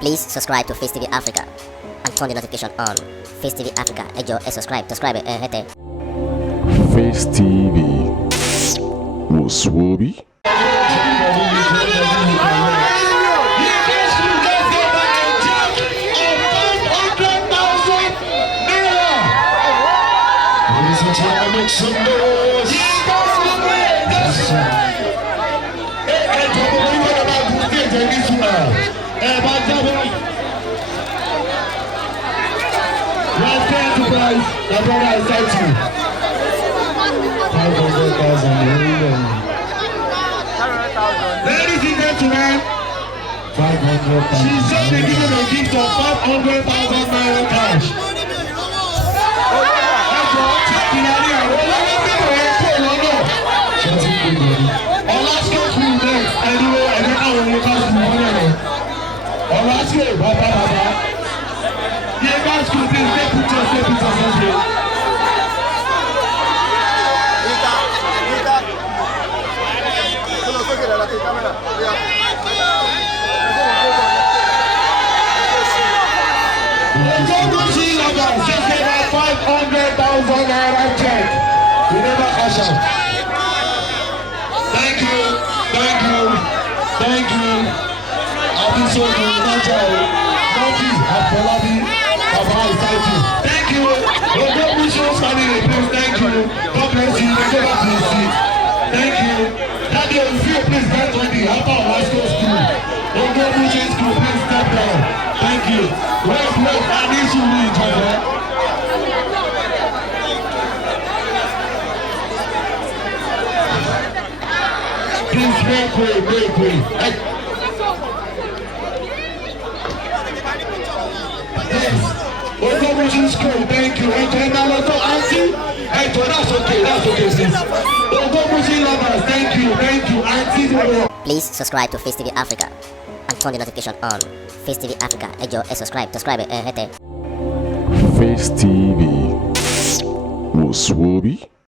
Please subscribe to Facetv Africa and turn the notification on. Facetv Africa, ẹ jọ̀ọ́ ẹ subscribe hete. Face TV was Swoby. Ladies and gentlemen, 500,000. She's just been given a gift of 500,000 naira cash. Ogo Mushin lovers, just get that 500,000 naira check. We never cash out. Thank you, thank you, thank you. Abisoju, Najao, Nofi, Afolabi, Baba, thank you. Thank you. Ogo Mushin family, please, thank you. God bless you. Go back to your seat. Thank you. Daddy, if you please get ready after our school. Ogo Mushin school, please step down. Thank you. Wait, I need you to read, please, wait. Yes. Ogo Mushin school, thank you. Hey, that's okay, sis. Ogo Mushin lovers, thank you, auntie. Please subscribe to Facetv Africa and turn the notification on. Facetv Africa, ẹ jọ̀ọ́ ẹ subscribe hete. Face TV was Swoby.